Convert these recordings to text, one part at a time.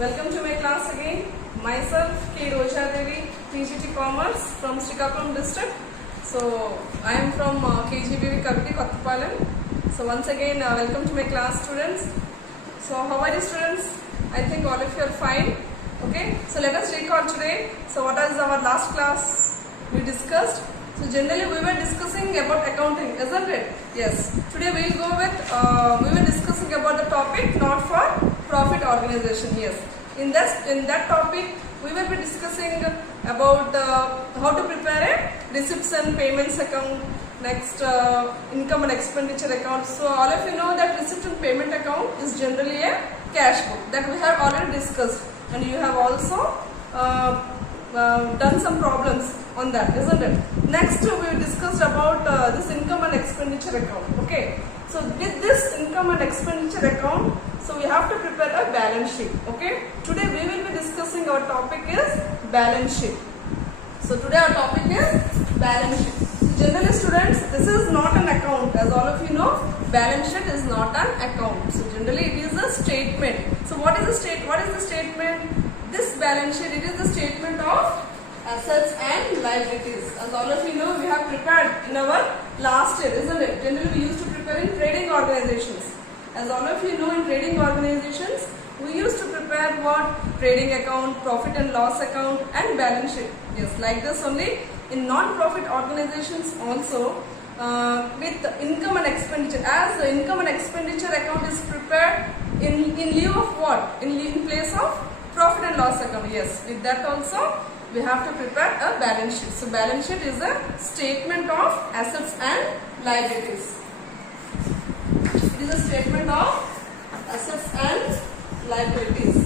Welcome to my class again. Myself K ROJA DEVI, PGT Commerce from SRIKAKULAM district. So I am from KGBV KAVITI KOTTAPALEM. So once again welcome to my class, students. So how are you, students? I think all of you are fine. Okay. So let us recall today. So what is our last class we discussed? So generally we were discussing about accounting, isn't it? Yes. Today we will go with we were discussing about the topic not for profit organization. Yes. In that topic we will be discussing about how to prepare a receipts and payments account. Next, income and expenditure account. So all of you know that receipt and payment account is generally a cash book that we have already discussed, and you have also done some problems on that, isn't it? Next, we discussed about this income and expenditure account. Okay, so with this income and expenditure account, so we have to prepare a balance sheet. Okay, today we will be discussing, our topic is balance sheet. So today our topic is balance sheet. So generally, students, this is not an account, as all of you know. Balance sheet is not an account. So generally it is a statement. So what is the statement? This balance sheet, it is the statement of assets and liabilities. As all of you know, we have prepared in our last year, isn't it? Generally we used to prepare in trading organizations. As all of you know, in trading organizations, we used to prepare what? Trading account, profit and loss account, and balance sheet. Yes, like this only. In non-profit organizations also, with income and expenditure, as the income and expenditure account is prepared in lieu of what? In place of profit and loss account. Yes, with that also we have to prepare a balance sheet. So balance sheet is a statement of assets and liabilities. It is a statement of assets and liabilities.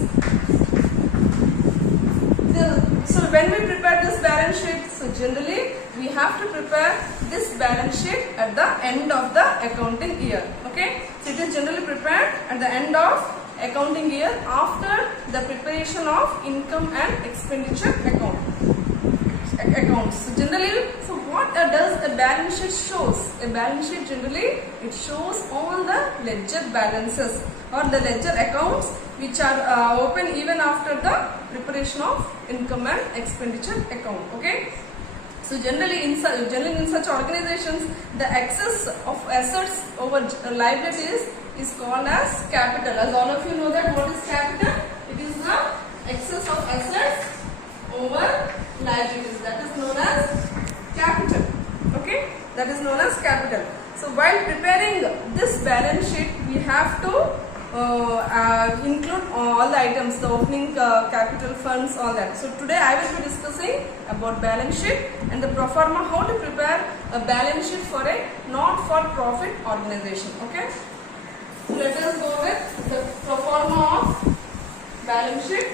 So when we prepare this balance sheet, so generally we have to prepare this balance sheet at the end of the accounting year. Okay, so it is generally prepared at the end of accounting year after the preparation of income and expenditure accounts. So generally, so what does a balance sheet shows? A balance sheet generally it shows all the ledger balances or the ledger accounts which are open even after the preparation of income and expenditure account. Okay. So generally in such organizations, the excess of assets over liabilities is called as capital. As all of you know that what is capital? It is the excess of assets over liabilities. That is known as capital. Okay, that is known as capital. So while preparing this balance sheet, we have to include all the items, the opening capital funds, all that. So today I will be discussing about balance sheet and the pro forma, how to prepare a balance sheet for a not-for-profit organization. Okay. So let us go with the pro forma of balance sheet.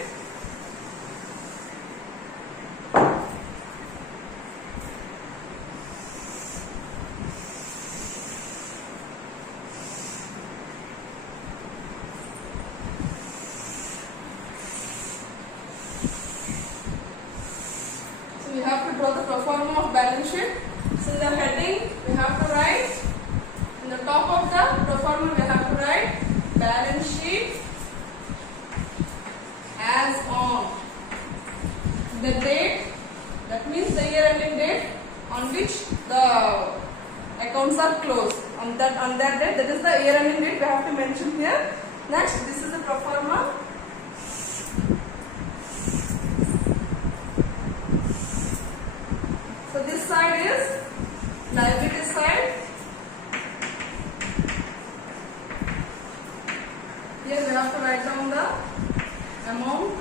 So we have to draw the pro forma of balance sheet. So in the heading we have to write, in the top of the pro forma we have to write balance sheet as on the date, that means the year ending date on which the accounts are closed. On that date, that is the year ending date we have to mention here. Next, this is the pro forma. So this side is liability side. Here we have to write down the amount,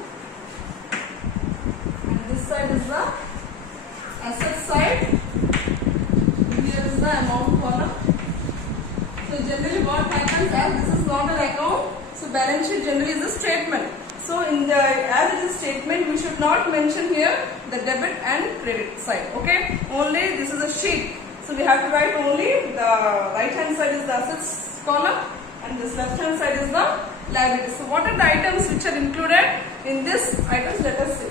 and this side is the asset side. Here is the amount column. So generally what happens, as this is not an account, so balance sheet generally is a statement. So as it is statement, we should not mention here the debit and credit side. Okay, only this is a sheet. So we have to write only the right hand side is the assets column and this left hand side is the liability. So what are the items which are included in this items? Let us see.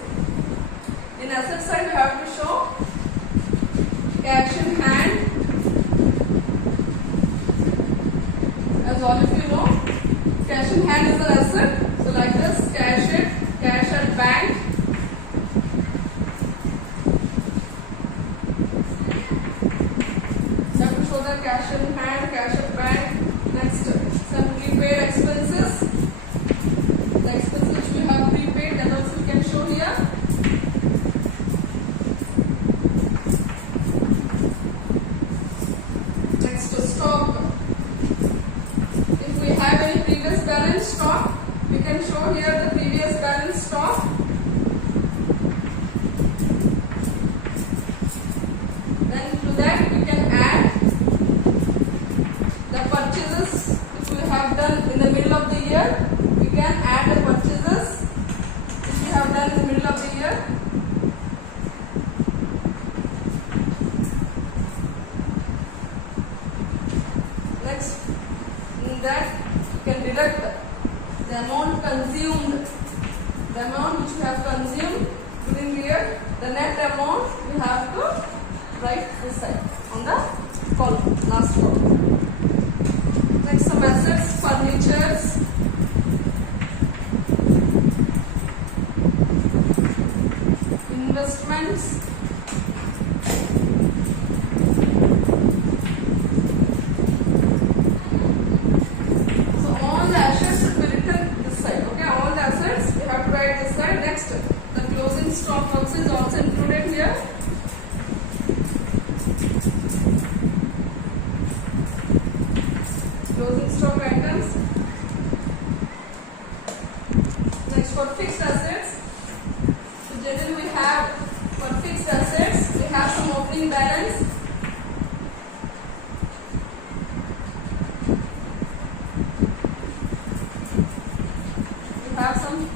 In asset side we have to show cash in hand. As all of you know, cash in hand is an asset. So like this, cash it, which we have consumed during the year, the net amount we have to write this side on the column, last column. Next, some assets, furnitures, investments, so all the assets should be written this side. Okay, all the assets we have to write this side. Next, the closing stock also is also included here. Closing stock items. Next, for fixed assets, so generally we have, for fixed assets we have some opening balance, we have some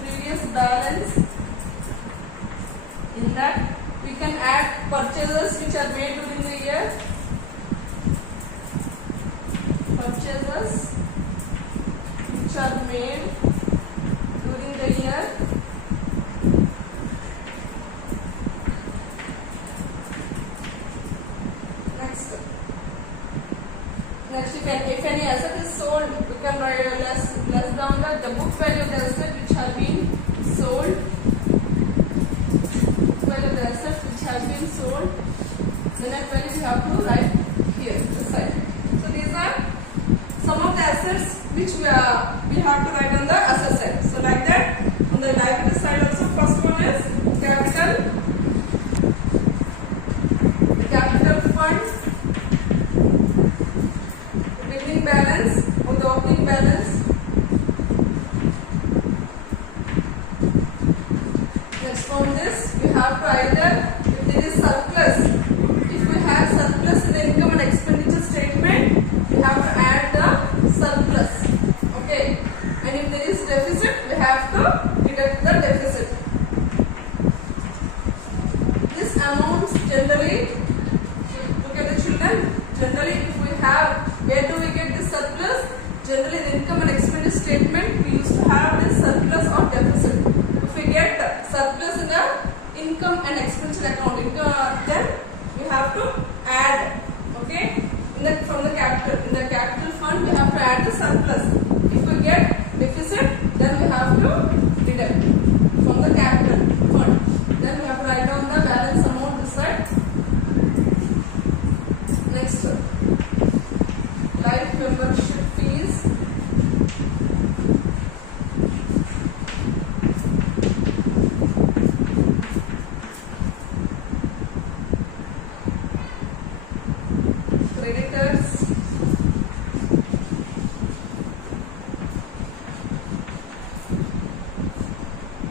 previous balance. In that we can add purchases which are made during the year. Purchases which are made during the year. Next, you can, if any asset is sold, you can write less down the book value of the asset which have been sold. Book value of the asset which has been sold. The net value you have to write here, this side. So these are some of the assets which we have to write on the asset side. So like that, on the liability side also, first one is capital, the capital fund, the beginning balance or the opening balance. Next, from this we have to either, if there is surplus, if we have surplus in the income and expenditure statement, we have to add the surplus. Okay, and if there is deficit, we have to deduct the deficit. This amounts generally, look at the children, generally if we have, where do we get this surplus? Generally the income and expenditure statement, we used to have this surplus or deficit. If we get surplus in the income and expenditure account, then we have to add. Okay, from the capital, in the capital fund we have to add the surplus. If we get deficit, then we have to deduct from the capital fund. Then we have to write down the balance amount this side. Next, life membership fees. Creditors,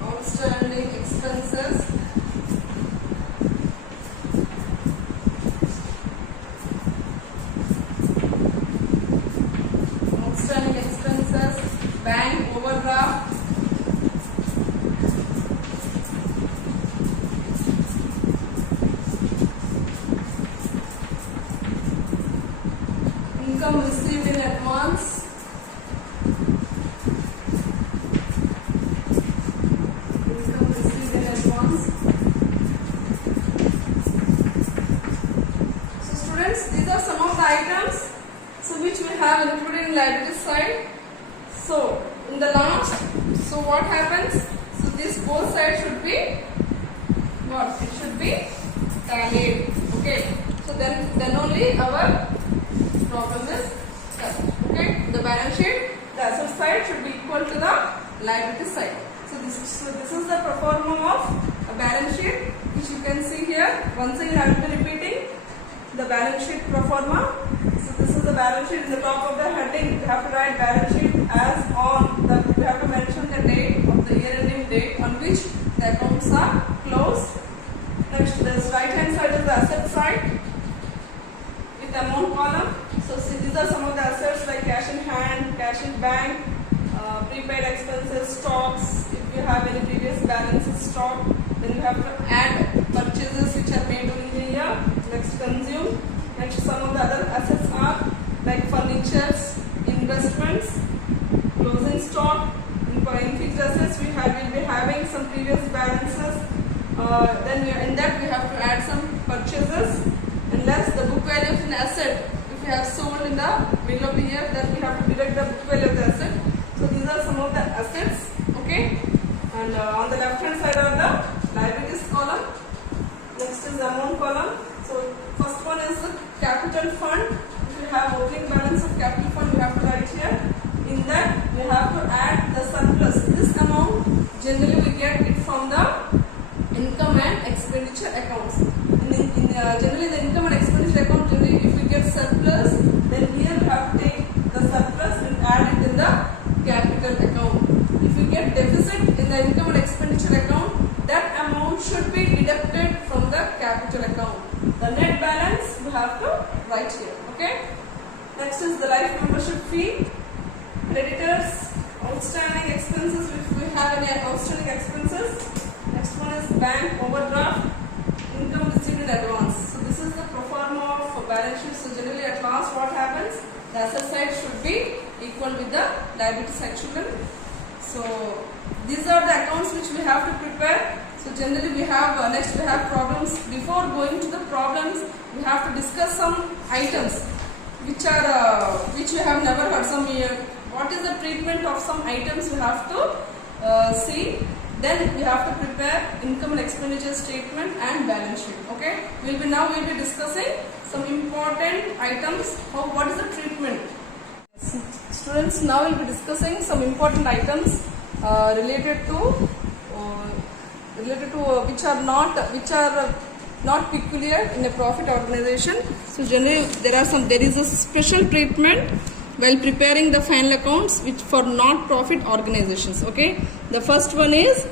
outstanding expenses, bank overdraft, income received in advance, So students, these are some of the items which we have included in liability side. So in the last, so what happens? So this both sides should be what? It should be tallied. Okay. So then only our problem is done. Okay. The balance sheet, the asset side should be equal to the liability side. So this is the pro forma of a balance sheet, which you can see here. Once again I will be repeating the balance sheet pro forma. So this is the balance sheet. In the top of the heading, we have to write balance sheet as on. We have to mention the date of the year ending date on which the accounts are closed. Next, this right hand side is the asset side with amount column. So see, these are some of the assets like cash in hand, cash in bank, prepaid expenses, stocks. If you have any previous balances stock, then you have to add purchases which are made during the year. Next, consume. Next, some of the other assets are like furnitures, investments, closing stock. In fixed assets, we will be having previous balances. Then in that we have to add some purchases, unless the book value of an asset, if we have sold in the middle of the year, then we have to deduct the book value of the asset. So these are some of the assets, okay. And on the left hand side are the liabilities column. Next is the amount column. So first one is the capital fund. If you have opening balance of capital fund, you have to write here. In that we have to add the surplus. This amount generally we get it from the income and expenditure accounts. Generally the income and expenditure account, generally if we get surplus, then here we have to take the surplus and add it in the capital account. If we get deficit in the income and expenditure account, that amount should be deducted from the capital account. The net balance we have to write here, okay. Next is the life membership fee, creditors, outstanding expenses, if we have any outstanding expenses. Next one is bank overdraft, income received in advance. So this is the pro forma of balance sheet. So generally at last what happens? The asset side should be equal with the liability side children. So these are the accounts which we have to prepare. So generally we have next we have problems. Before going to the problems, we have to discuss some items which are which we have never heard. What is the treatment of some items we have to see. Then we have to prepare income and expenditure statement and balance sheet. Okay, we'll be discussing some important items. What is the treatment? Students, now we'll be discussing some important items related to which are not peculiar in a profit organization. So generally there is a special treatment while preparing the final accounts which for not profit organizations. Okay, the first one is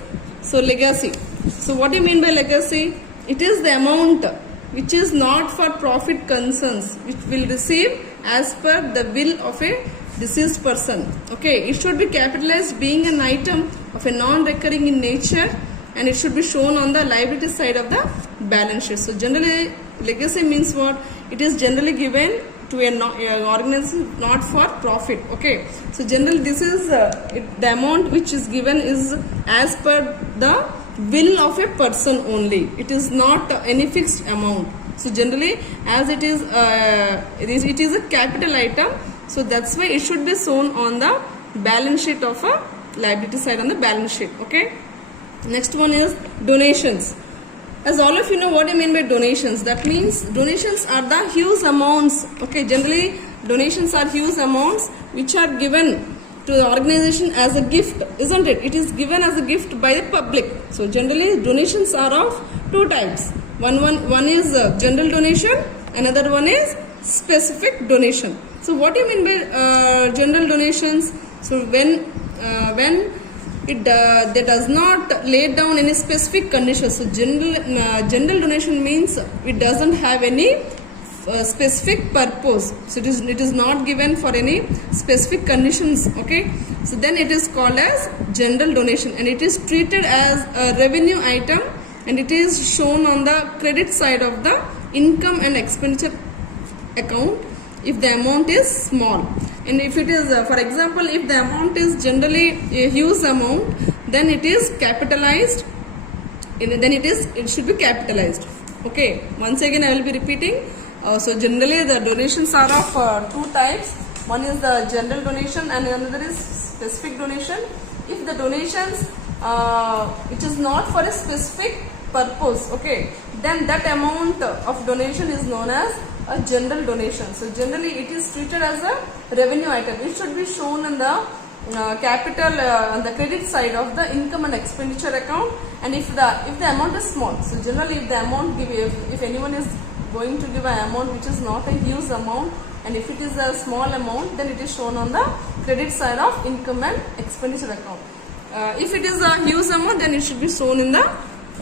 legacy. So what do you mean by legacy? It is the amount which is not for profit concerns, which will receive as per the will of a deceased person. Okay, it should be capitalized being an item of a non-recurring in nature, and it should be shown on the liability side of the balance sheet. So generally legacy means what? It is generally given to an organization not for profit. Okay, so generally this is the amount which is given is as per the will of a person only. It is not any fixed amount. So generally as it is a capital item, so that's why it should be shown on the balance sheet of a liability side on the balance sheet. Okay, next one is donations. As all of you know what I mean by donations, that means donations are the huge amounts. Okay, generally donations are huge amounts which are given to the organization as a gift, isn't it? It is given as a gift by the public. So generally donations are of two types. One is general donation, another one is specific donation. So what do you mean by general donations? So when it does not lay down any specific conditions. So general donation means it doesn't have any specific purpose. So it is not given for any specific conditions. Okay, so then it is called as general donation, and it is treated as a revenue item, and it is shown on the credit side of the income and expenditure account if the amount is small. And if it is, for example, if the amount is generally a huge amount, then it is capitalized. Then it should be capitalized. Okay. Once again, I will be repeating. So generally, the donations are of two types. One is the general donation, and another is specific donation. If the donations, which is not for a specific purpose, okay, then that amount of donation is known as a general donation. So generally it is treated as a revenue item. It should be shown in the capital on the credit side of the income and expenditure account. And if the amount is small, so generally if the amount if anyone is going to give an amount which is not a huge amount, and if it is a small amount, then it is shown on the credit side of income and expenditure account. If it is a huge amount, then it should be shown in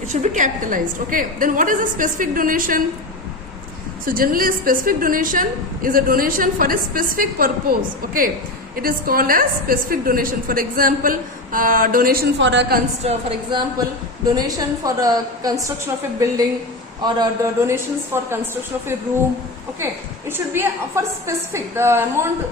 it should be capitalized. Okay, then what is a specific donation? So generally a specific donation is a donation for a specific purpose. Okay, it is called as specific donation. For example, donation for donation for a construction of a building, or donations for construction of a room. Okay, it should be for specific. The amount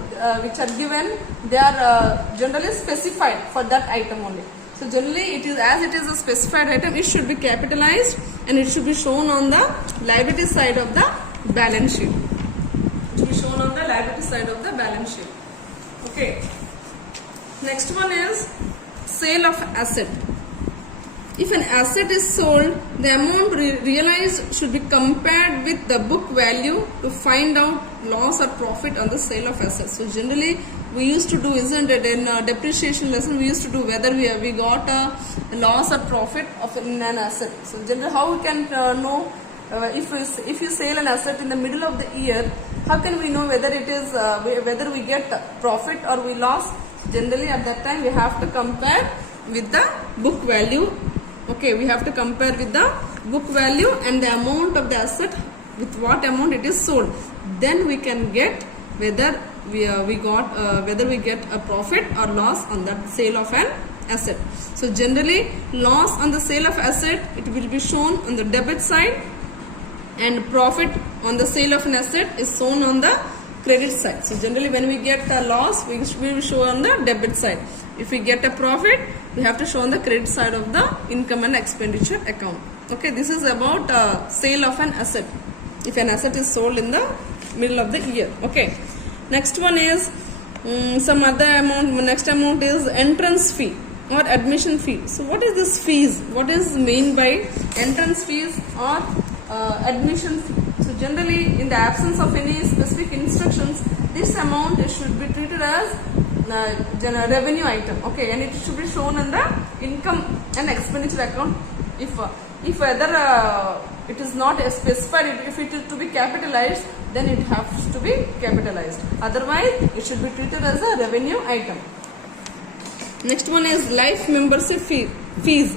which are given, they are generally specified for that item only. So generally it is, as it is a specified item, it should be capitalized and it should be shown on the liability side of the balance sheet. It should be shown on the liability side of the balance sheet. Okay. Next one is sale of asset. If an asset is sold, the amount realized should be compared with the book value to find out loss or profit on the sale of assets. So generally we used to do, isn't it, in depreciation lesson we used to do whether we got a loss or profit of in an asset. So generally how we can know if you sell an asset in the middle of the year, how can we know whether it is whether we get profit or we lost? Generally at that time we have to compare with the book value. Okay, we have to compare with the book value and the amount of the asset with what amount it is sold. Then we can get whether we get a profit or loss on that sale of an asset. So generally loss on the sale of asset, it will be shown on the debit side, and profit on the sale of an asset is shown on the credit side. So generally when we get a loss, we will show on the debit side. If we get a profit, we have to show on the credit side of the income and expenditure account. Okay, this is about sale of an asset. If an asset is sold in the middle of the year. Okay. Next one is some other amount. Next amount is entrance fee or admission fee. So what is this fees? What is meant by entrance fees or admission fee? So generally in the absence of any specific instructions, this amount should be treated as revenue item. Okay, and it should be shown in the income and expenditure account. If whether it is not specified, if it is to be capitalized, then it has to be capitalized. Otherwise, it should be treated as a revenue item. Next one is life membership fees.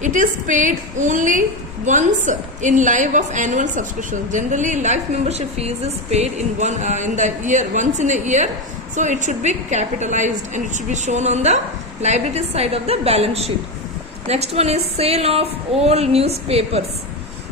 It is paid only once in life of annual subscription. Generally, life membership fees is paid in the year, once in a year. So it should be capitalized and it should be shown on the liability side of the balance sheet. Next one is sale of old newspapers.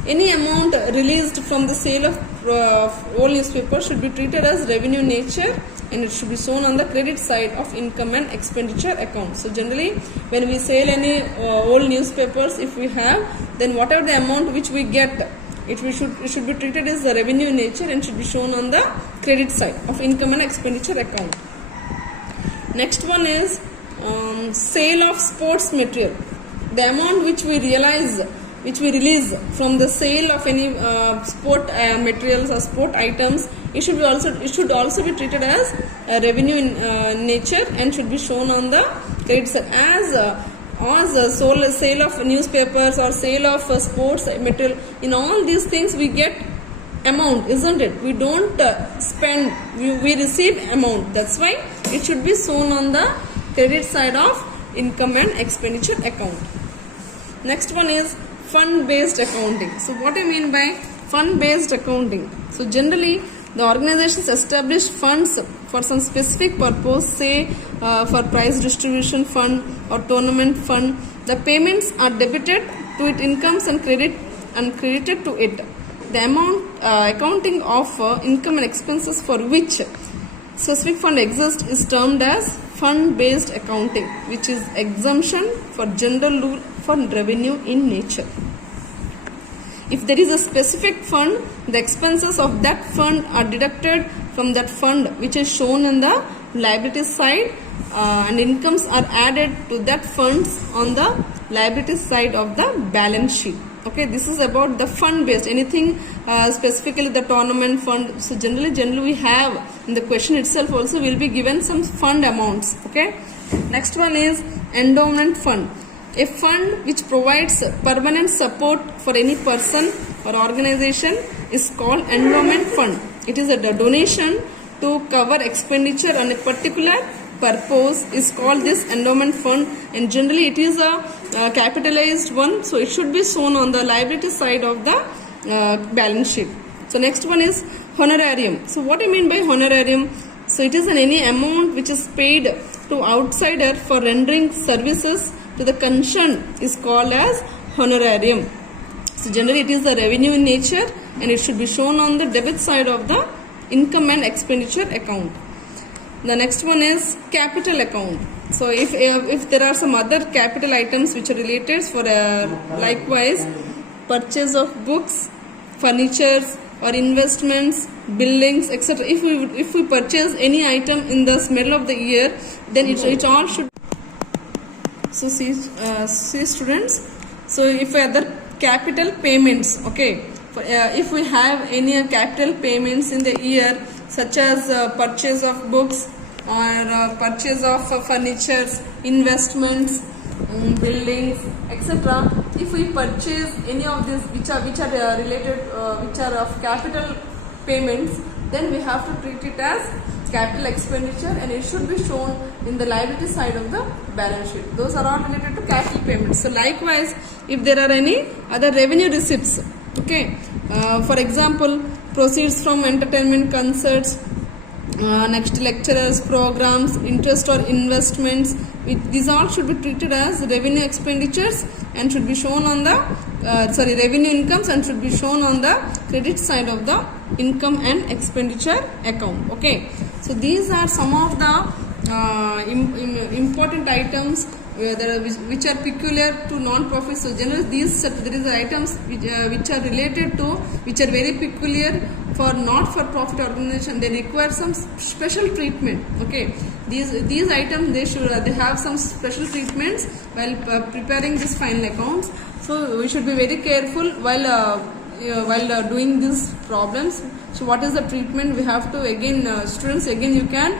Any amount released from the sale of old newspaper should be treated as revenue nature and it should be shown on the credit side of income and expenditure account. So generally when we sell any old newspapers, if we have, then whatever the amount which we get, it should be treated as the revenue nature and should be shown on the credit side of income and expenditure account. Next one is sale of sports material. The amount which we release from the sale of any sport materials or sport items, it should also be treated as a revenue in nature and should be shown on the credit side. As sale of newspapers or sale of sports material, in all these things we get amount, isn't it? We don't spend, we receive amount. That's why it should be shown on the credit side of income and expenditure account. Next one is fund-based accounting. So what I mean by fund-based accounting? So generally the organizations establish funds for some specific purpose, say for prize distribution fund or tournament fund. The payments are debited to its incomes and credited to it. The amount accounting of income and expenses for which specific fund exists is termed as fund-based accounting, which is exemption for general rule for revenue in nature. If there is a specific fund, the expenses of that fund are deducted from that fund, which is shown in the liability side, and incomes are added to that funds on the liability side of the balance sheet. Okay, this is about the fund based. Anything specifically the tournament fund. So generally we have in the question itself also will be given some fund amounts. Okay, next one is endowment fund. A fund which provides permanent support for any person or organization is called endowment fund. It is a donation to cover expenditure on a particular purpose is called this endowment fund, and generally it is a capitalized one, so it should be shown on the liability side of the balance sheet. So next one is honorarium. So what I mean by honorarium? So it is any amount which is paid to outsider for rendering services to the concern is called as honorarium. So generally it is the revenue in nature and it should be shown on the debit side of the income and expenditure account. The next one is capital account. So if there are some other capital items which are related for likewise purchase of books, furnitures or investments, buildings, etc. If we purchase any item in the middle of the year, then it all should. So see students. So if other capital payments, okay, if we have any capital payments in the year, such as purchase of books or purchase of furnitures, investments, buildings, etc. If we purchase any of these which are related, which are of capital payments, then we have to treat it as capital expenditure and it should be shown in the liability side of the balance sheet. Those are all related to capital payments. So likewise, if there are any other revenue receipts, okay, for example, proceeds from entertainment, concerts, next lecturers, programs, interest or investments, these all should be treated as revenue expenditures and should be shown on the revenue incomes and should be shown on the credit side of the income and expenditure account. Okay, so these are some of the important items which are peculiar to non-profit. So generally there is items which are related to, which are very peculiar for not-for-profit organization. They require some special treatment. Okay, these items they have some special treatments while preparing this final accounts. So we should be very careful while doing these problems. So what is the treatment we have to, again students, again you can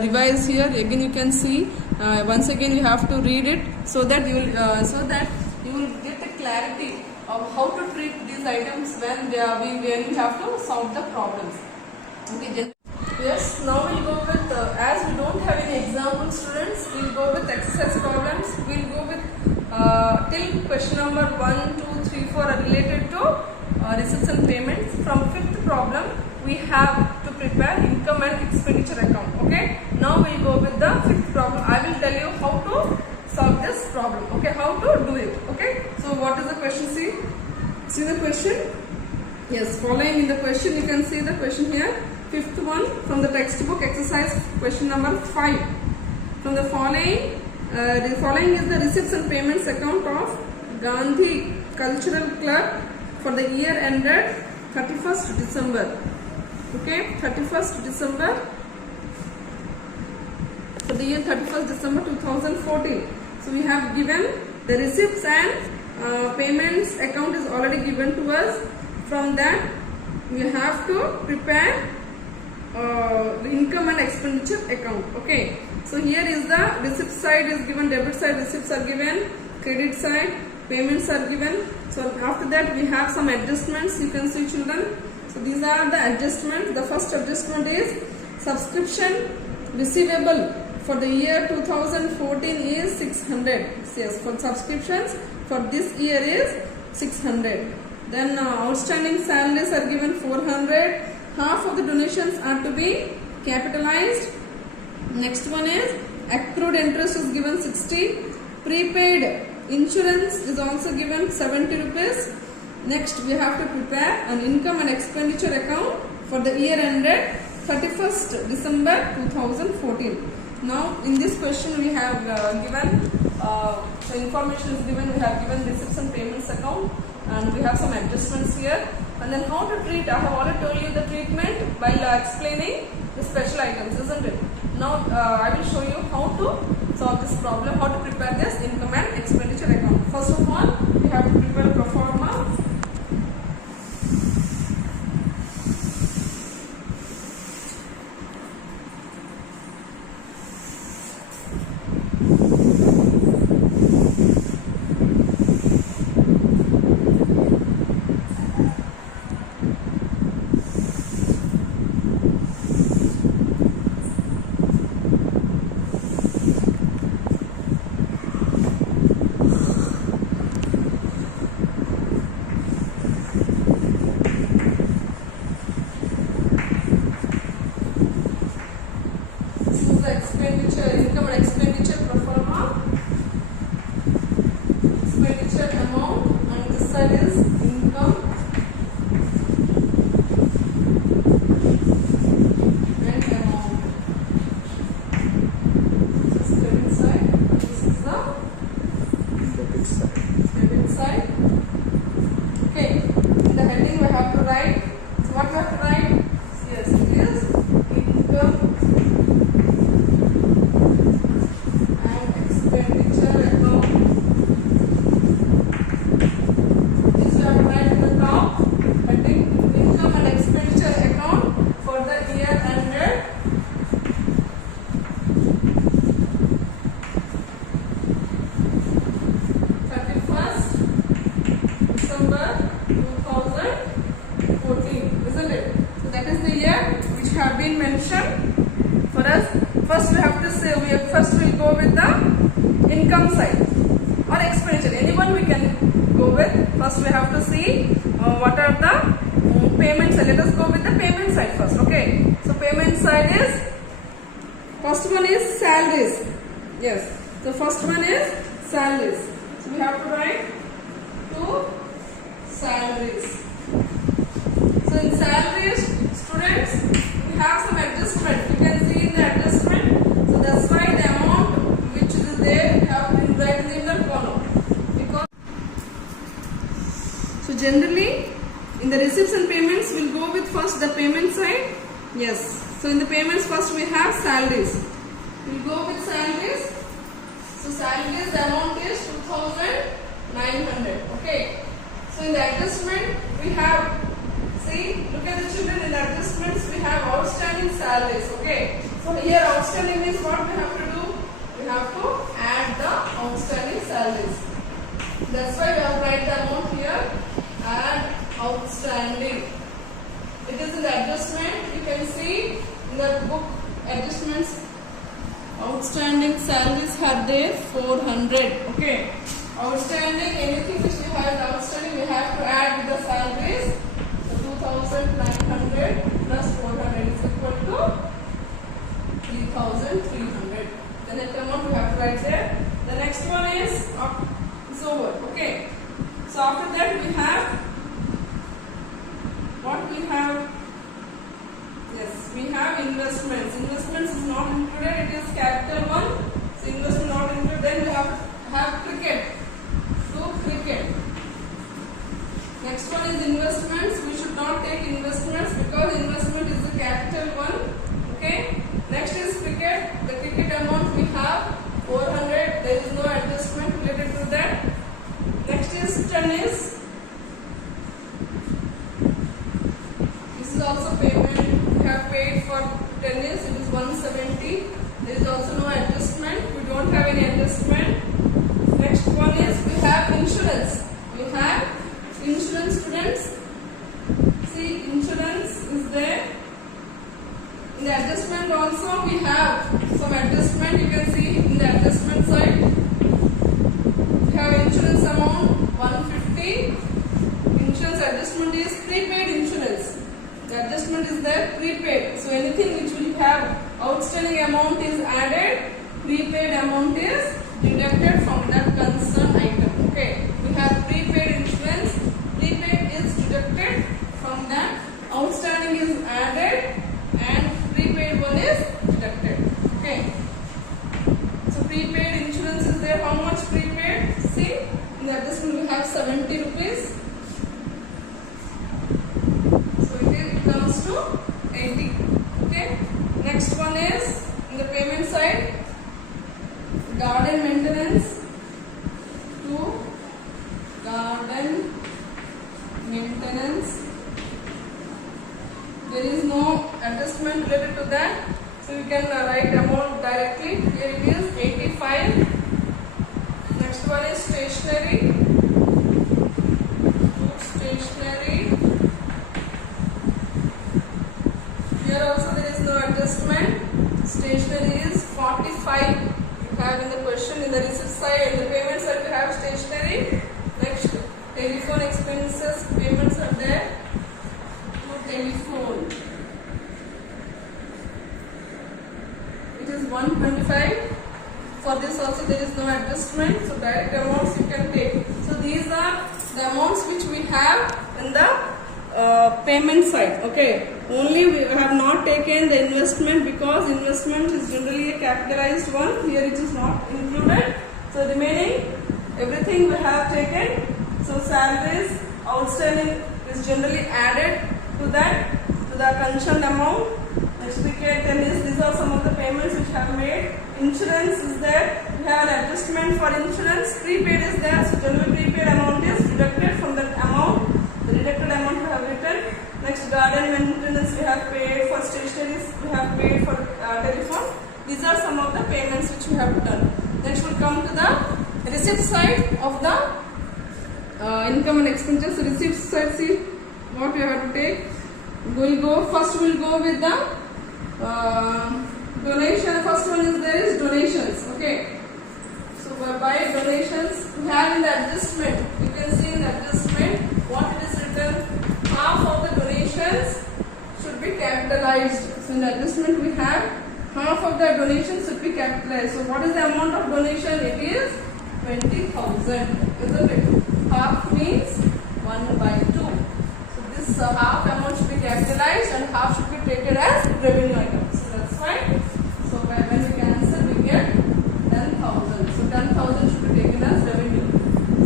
revise here, again you can see, once again you have to read it so that you will get a clarity of how to treat these items when we have to solve the problems. Okay, yes, now we'll go with as we don't have any example students, we'll go with exercise problems. We'll go with till question number 1, 2, 3, 4 are related to receipts and payments. From fifth problem we have to prepare income and expenditure account. Okay, now we'll go with the fifth problem. I will tell you how to solve this problem. Okay, how to do it. Okay, so what is the question? See the question. Yes, following in the question you can see the question here. Fifth one from the textbook exercise question number 5. From the following is the receipts and payments account of Gandhi Cultural Club for the year ended 31st December. Okay, 31st December, for the year 31st December 2014. So we have given the receipts and payments account is already given to us. From that we have to prepare the income and expenditure account. Okay, so here is the receipt side is given, debit side receipts are given, credit side payments are given. So after that we have some adjustments, you can see children. So these are the adjustments. The first adjustment is subscription receivable for the year 2014 is 600. Yes, for subscriptions for this year is 600. Then outstanding salaries are given 400. Half of the donations are to be capitalized. Next one is accrued interest is given 60. Prepaid insurance is also given 70 rupees. Next we have to prepare an income and expenditure account for the year ended 31st December 2014. Now in this question we have given the information is given, we have given receipts and payments account and we have some adjustments here. And then how to treat, I have already told you the treatment while explaining the special items, isn't it? Now I will show you how to solve this problem, how to prepare this income and expenditure account. First of all, we have to prepare a pro forma. Income and expenditure pro forma, expenditure amount, and this side is income and amount. This credit what we have to write? Yes, it is income and expenditure account. This we have to write at the top. I think income and expenditure account for the year ended 31st December 2014, isn't it? So that is the year which have been mentioned for us. First we have to say, first we'll go with the income side or expenditure. Anyone we can go with. First we have to see what are the payments. Let us go with the payment side first. Okay. So payment side is, first one is salaries. Yes. So first one is salaries. So we have to write to salaries. So in salaries, students, we have some adjustment. You can see in the adjustment. So that's why the amount which is there we have to write in the inner column. Because so generally in the receipts and payments, we'll go with first the payment side. Yes. So in the payments first we have salaries. We'll go with salaries. So salaries, the amount is 2,900. Okay. So in the adjustment we have, see, look at the children, in the adjustments we have outstanding salaries. Okay. So here outstanding means what we have to do? We have to add the outstanding salaries. That's why we have to write the amount here, add outstanding. It is in the adjustment. You can see in the book adjustments, outstanding salaries are there 400. Okay. Outstanding, anything which we have outstanding, we have to add with the salaries. So 2,900 plus 400 is equal to 3,300. The net amount we have to write there. The next one is over. Okay. So after that we have what we have. Yes, we have investments. Investments is not included. It is capital one. So investment not included. Then we have cricket. So cricket. Next one is investments. We should not take investments because investment is the capital one. Okay. Next is cricket. The cricket amount we have 400. There is no adjustment related to that. Next is tennis. This is also payment. We have paid for tennis. It is 170. There is also no adjustment. We don't have any adjustment. Next one is we have insurance. We have insurance, students. See, insurance is there. In the adjustment also we have some adjustment. You can see in the adjustment side. We have insurance amount 150. Insurance adjustment is prepaid insurance. The adjustment is there, prepaid. So anything which we have outstanding amount is added, prepaid amount is deducted from that concerned item. Okay. We have prepaid insurance, prepaid is deducted from that, outstanding is added, and prepaid one is deducted. Okay. So prepaid insurance is there. How much prepaid? See, in the adjustment we have 70 rupees. Comes to 80. Okay. Next one is in the payment side, garden maintenance to garden maintenance. There is no adjustment related to that, so you can write amount directly. Here it is 85. Next one is stationery. Stationery. Here also there is no adjustment. Stationery is 45. You have in the question, in the receipt side, in the payment side we have stationery. Next, telephone expenses, payments are there. To telephone. It is 125. For this also there is no adjustment. So direct amounts you can take. So these are the amounts which we have in the payment side. Okay. Only we have not taken the investment because investment is generally a capitalized one. Here it is not included. So remaining everything we have taken. So salaries, outstanding is generally added. to that, to the concerned amount. Next we get, then these are some of the payments which have made. Insurance is there. We have an adjustment for insurance. Prepaid is there. So general prepaid amount is deducted from that amount. The deducted amount we have written. Next, garden maintenance we have paid, for stationeries we have paid, for telephone. These are some of the payments which we have done. Next we'll come to the receipt side of the income and expenditure. So receipt side, see what we have to take. We'll go with the donation. First one is donations. Okay. So by donations we have in the adjustment. You can see in the adjustment what it is written. Half of the donations should be capitalized. So in the adjustment we have half of the donations should be capitalized. So what is the amount of donation? It is 20,000, isn't it? Half means 1/2. So this half amount should be capitalized and half should be treated as revenue item. So that's fine. So when we cancel we get 10,000. So 10,000 should be taken as revenue.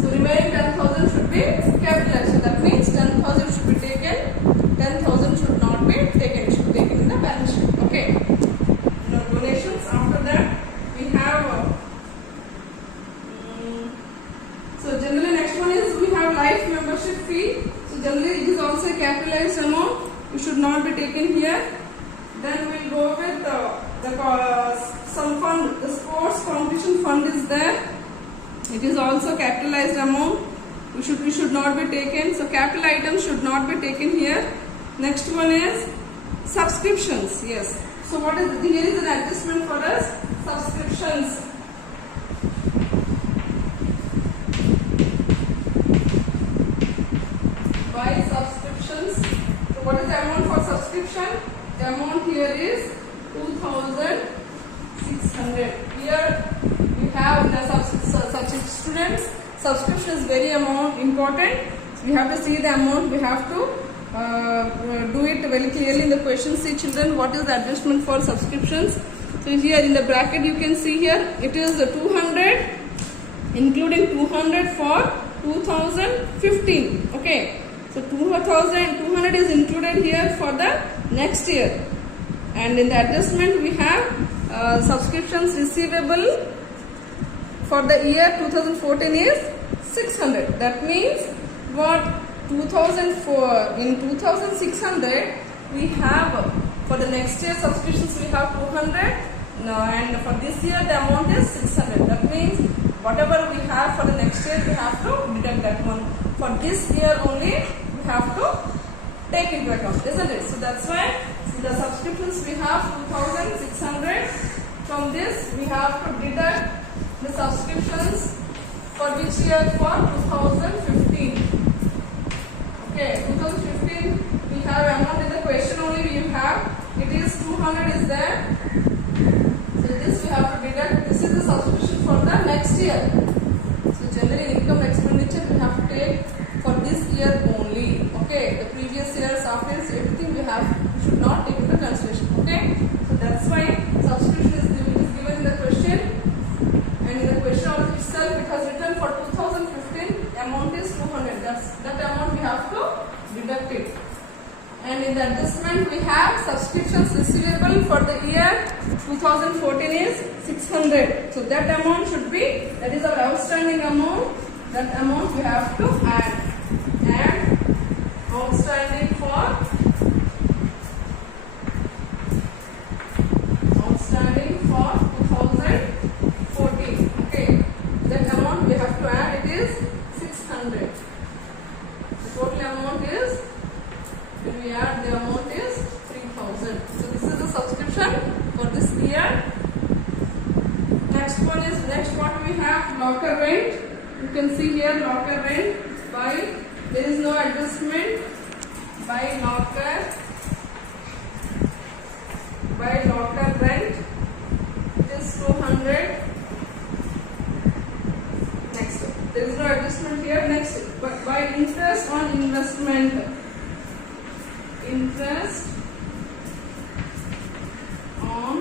So remaining 10,000 should be capitalized. So that means 10,000 should be taken. 10,000 should not be taken. It should be taken in the balance sheet. Okay. Now donations. After that we have. So generally next one is we have life membership fee. So generally it is also a capitalized amount. It should not be taken here. Then we'll go with some fund. The sports competition fund is there. It is also capitalized amount. We should not be taken. So capital items should not be taken here. Next one is subscriptions. Yes. So what is here is an adjustment for us. Subscriptions. By subscriptions. So what is the amount for subscription? The amount here is 2,600. Here we have the students. Subscription is very important. So we have to see the amount. We have to do it very clearly in the question. See children, what is the adjustment for subscriptions? So here in the bracket you can see here it is 200, including 200 for 2015. Okay. So 200 is included here for the next year. And in the adjustment we have subscriptions receivable for the year 2014 is 600. That means what? 2004 in 2600 we have for the next year subscriptions we have 200. Now and for this year the amount is 600. That means whatever we have for the next year we have to deduct that one. For this year only we have to take into account, isn't it? So that's why the subscriptions we have 2,600. From this we have to deduct the subscriptions for which year? For 2015. Okay, 2015 we have amount in the question only you have. It is 200 is there. So this we have to deduct. This is the subscription for the next year. So generally income expenditure we have to take for this year only. Okay, the previous years, after years, everything we should not take into consideration. Okay, so that's why subscription is given in the question, and in the question itself it has written for 2015 amount is 200. That amount we have to deduct it. And in the adjustment we have subscriptions receivable for the year 2014 is 600. So that amount should be, that is our outstanding amount. That amount we have to add. And outstanding for 2014. Okay, that amount we have to add. It is 600. The total amount is, when we add the amount is 3,000. So this is the subscription for this year. Next one is, next what we have, locker rent. You can see here locker rent by, there is no adjustment, by locker rent it is 200. Next, there is no adjustment here. Next, by interest on investment. Interest on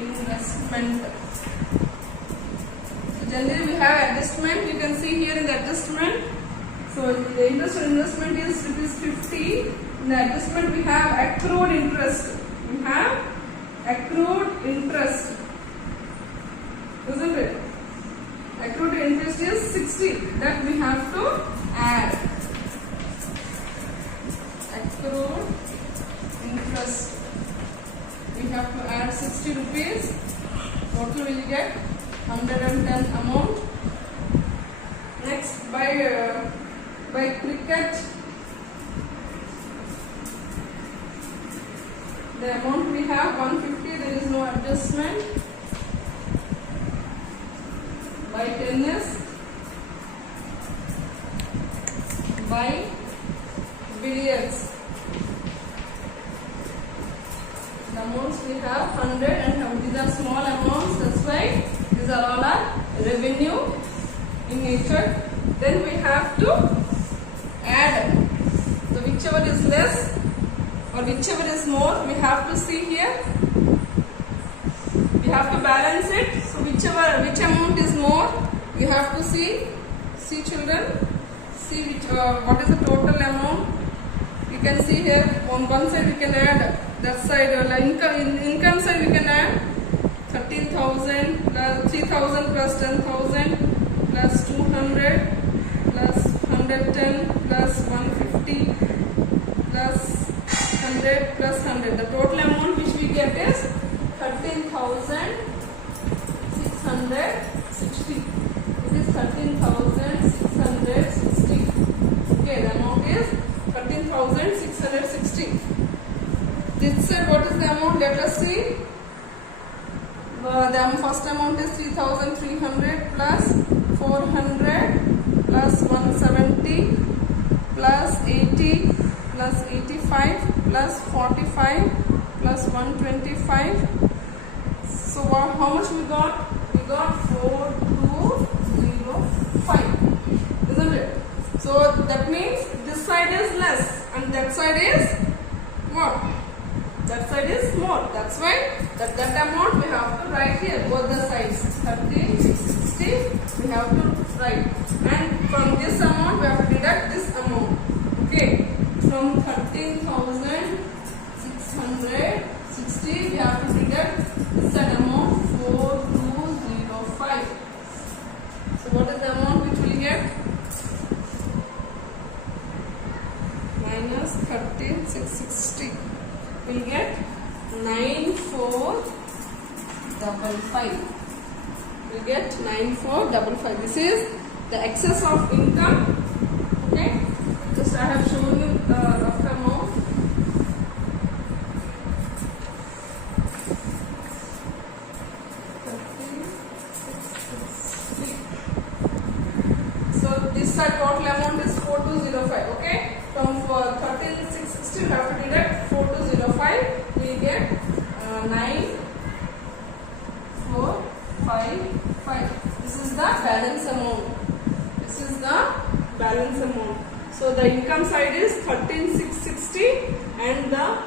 investment. So generally we have adjustment. You can see here in the adjustment So the interest on investment is rupees 50. In the adjustment we have accrued interest. We have accrued interest, isn't it? Accrued interest is 60. That we have to add. Accrued interest. We have to add 60 rupees. Total will get 110 amount. Next, by cricket, the amount we have 150. There is no adjustment. By tennis, by billiards, the amounts we have 100 and these are small amounts. That's why these are all our revenue in nature. Then we have to add. So whichever is less or whichever is more, we have to see here. We have to balance it. So which amount is more, we have to see. See children, see what is the total amount. You can see here on one side we can add that side, income side we can add 13,000 plus 3,000 plus 10,000 plus 200 plus 110 plus 150 plus 100 plus 100. The total amount which we get is 13,660. It is 13,660. Okay, the amount is 13,660. This side, what is the amount? Let us see. The first amount is 3,300 plus 400 plus 170 plus 80 plus 85 plus 45 plus 125. So how much we got? We got 4205, isn't it? So that means this side is less and that side is what? That side is more. That's why that amount we have to write here, both the sides. 13,660 we have to write. And from this amount we have to deduct this amount. Okay. From 13,660 we have to deduct this amount 4205. So what is the amount which we get? Minus 13,660. We get 9455. We get 9455. This is the excess of income. Okay. Just I have shown you the rough amount. So this side total amount is 4205. Okay. From 13,660 we have to deduct 4205. We get 9455. This is the balance amount. This is the balance amount. So the income side is 13,660 and the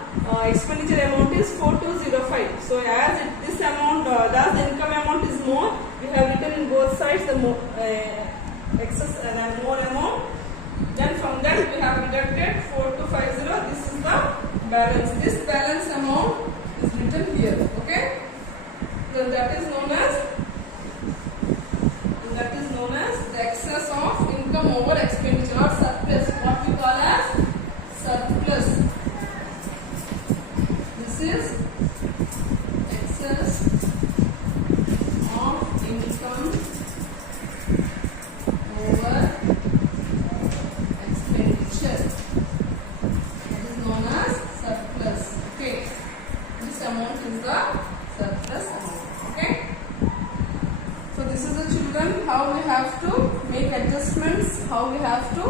expenditure amount is 4205. So as this amount, as the income amount is more, we have written in both sides the more, excess and more amount. Then from that we have deducted 4250. This is the balance. This balance amount is written here. Okay. So that is known as the excess of income over expenditure or surplus. What we call as surplus. This is excess of income over expenditure. That is known as surplus. Okay. This amount is the surplus amount. Okay. So this is the children how we have to make adjustments, how we have to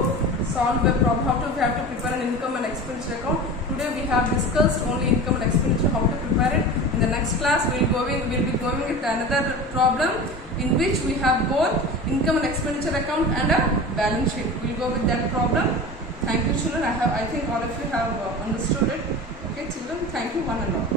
solve the problem, how we have to prepare an income and expenditure account. Today we have discussed only income and expenditure, how to prepare it. In the next class we will be going with another problem in which we have both income and expenditure account and a balance sheet. We will go with that problem. Thank you children. I think all of you have understood it. Okay children, thank you one and all.